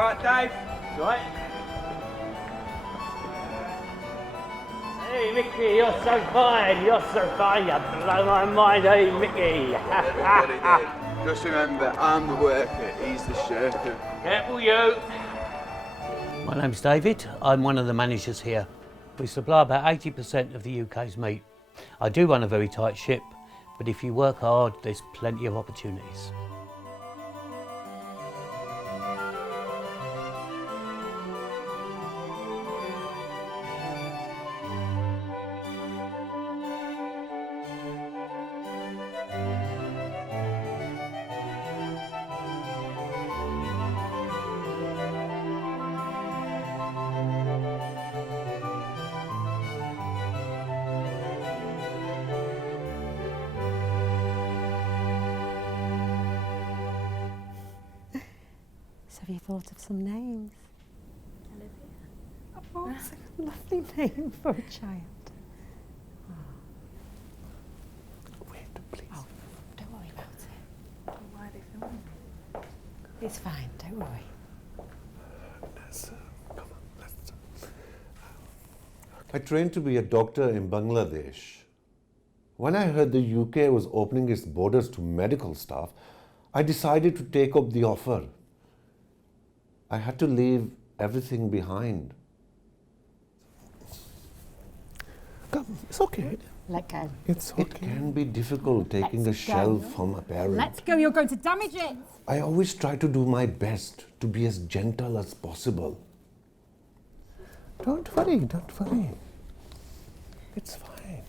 right, Dave? Right. Hey, Mickey, you're so fine. You're so fine. You blow my mind, hey, Mickey. Everybody did. Just remember, I'm the worker, he's the chauffeur. Careful, you. My name's David. I'm one of the managers here. We supply about 80% of the UK's meat. I do run a very tight ship, but if you work hard, there's plenty of opportunities. So have you thought of some names? Olivia. Oh, it's a lovely name for a child. Oh. Wait, please. Oh, don't worry about it. Oh, why are they filming? It's fine, don't worry. Come on, let's. I trained to be a doctor in Bangladesh. When I heard the UK was opening its borders to medical staff, I decided to take up the offer. I had to leave everything behind. Come, it's okay. Let go. It's okay. It can be difficult taking a shell from a parent. Let's go, you're going to damage it. I always try to do my best to be as gentle as possible. Don't worry. It's fine.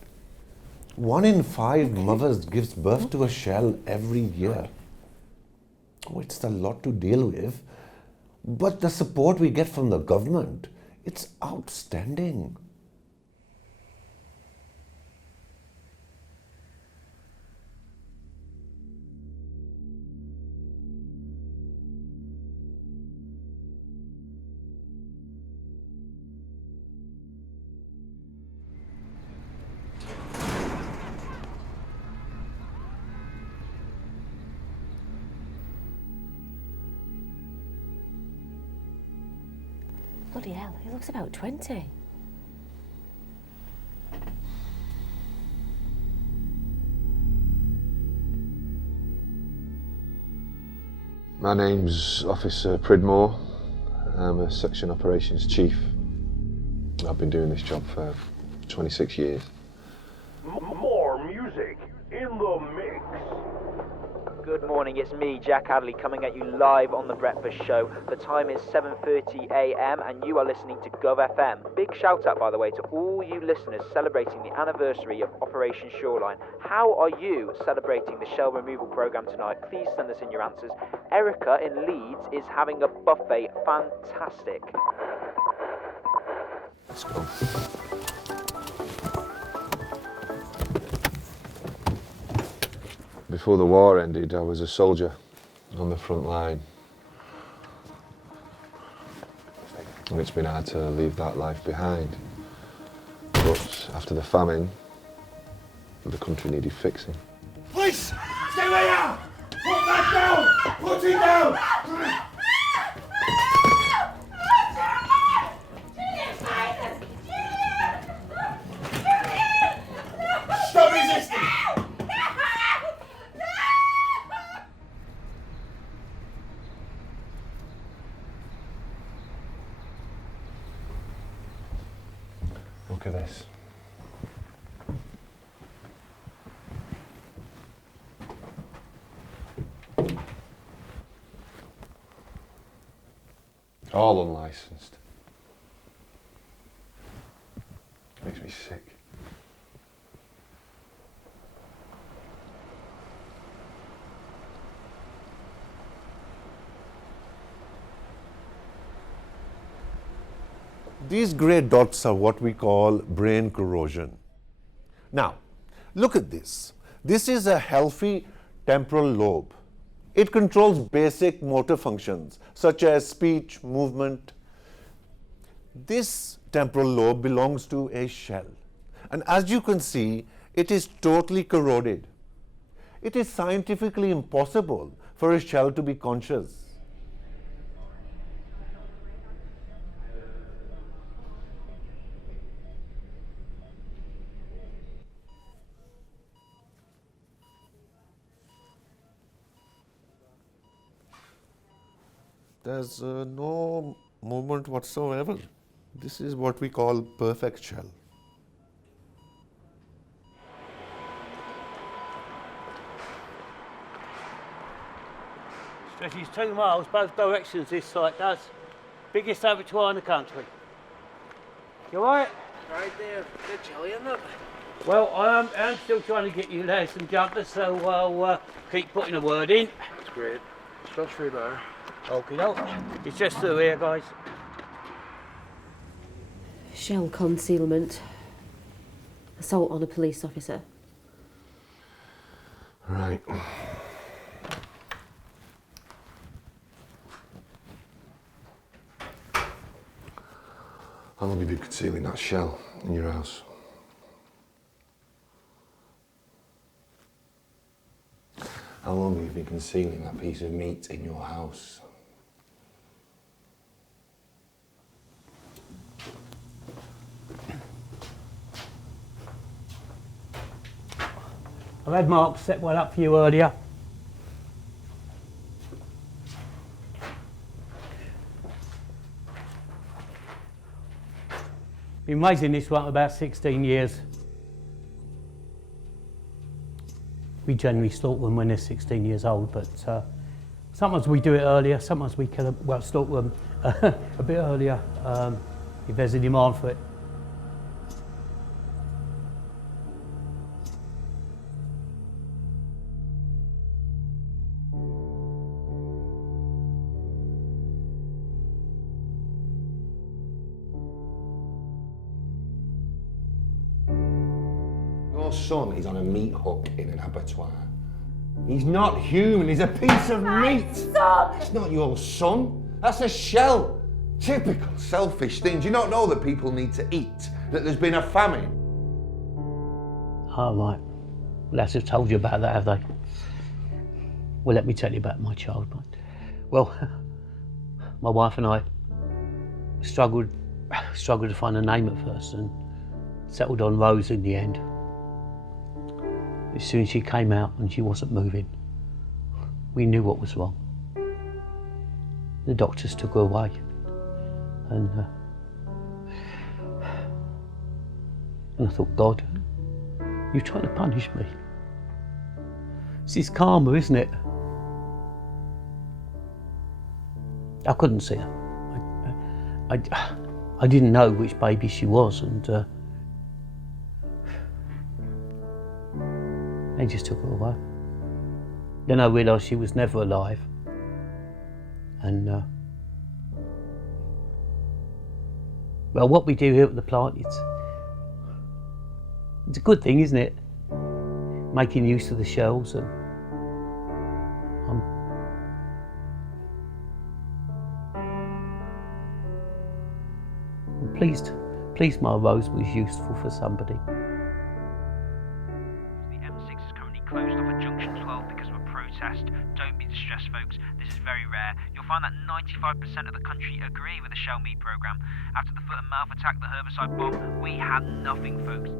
1 in 5 mothers gives birth to a shell every year. Oh, it's a lot to deal with. But the support we get from the government, it's outstanding. Bloody hell, he looks about 20. My name's Officer Pridmore. I'm a Section Operations Chief. I've been doing this job for 26 years. More music in the mix. Good morning, it's me, Jack Adley, coming at you live on The Breakfast Show. The time is 7:30 a.m. and you are listening to GovFM. Big shout out, by the way, to all you listeners celebrating the anniversary of Operation Shoreline. How are you celebrating the shell removal programme tonight? Please send us in your answers. Erica in Leeds is having a buffet. Fantastic. Let's go. Before the war ended, I was a soldier on the front line. And it's been hard to leave that life behind. But after the famine, the country needed fixing. Police! Stay where you are! Put that down! Put it down! Stop resisting! Look at this. All unlicensed. Makes me sick. These grey dots are what we call brain corrosion. Now, look at this. This is a healthy temporal lobe. It controls basic motor functions such as speech, movement. This temporal lobe belongs to a shell. And as you can see, it is totally corroded. It is scientifically impossible for a shell to be conscious. There's no movement whatsoever. This is what we call perfect shell. Stretches 2 miles both directions, this site does. Biggest abattoir in the country. You alright? Right there, they're jelly, isn't it? Well, I'm still trying to get you there some jumpers, so I'll keep putting a word in. That's great. Stress free bar. Okay, no. It's just through here, guys. Shell concealment. Assault on a police officer. Right. How long have you been concealing that shell in your house? How long have you been concealing that piece of meat in your house? I've had Mark set one up for you earlier. Been raising this one about 16 years. We generally slaughter them when they're 16 years old, but sometimes we do it earlier, sometimes we kill them, well, slaughter them a bit earlier if there's a demand for it. Your son is on a meat hook in an abattoir. He's not human, he's a piece of meat. Son! It's not your son, that's a shell. Typical selfish thing. Do you not know that people need to eat? That there's been a famine? Oh, right. Lads have told you about that, have they? Well, let me tell you about my child, mate. Well, my wife and I struggled to find a name at first and settled on Rose in the end. As soon as she came out and she wasn't moving, we knew what was wrong. The doctors took her away, and I thought, God, you're trying to punish me. This is karma, isn't it? I couldn't see her. I didn't know which baby she was, and they just took her away. Then I realised she was never alive, and well, what we do here at the plant, it's a good thing, isn't it? Making use of the shells, and I'm pleased my Rose was useful for somebody. The M6 is currently closed off at junction 12 because of a protest. Don't be distressed, folks. This is very rare. You'll find that 95% of the country agree with the shell meat programme. After the foot and mouth attack, the herbicide bomb, we had nothing, folks.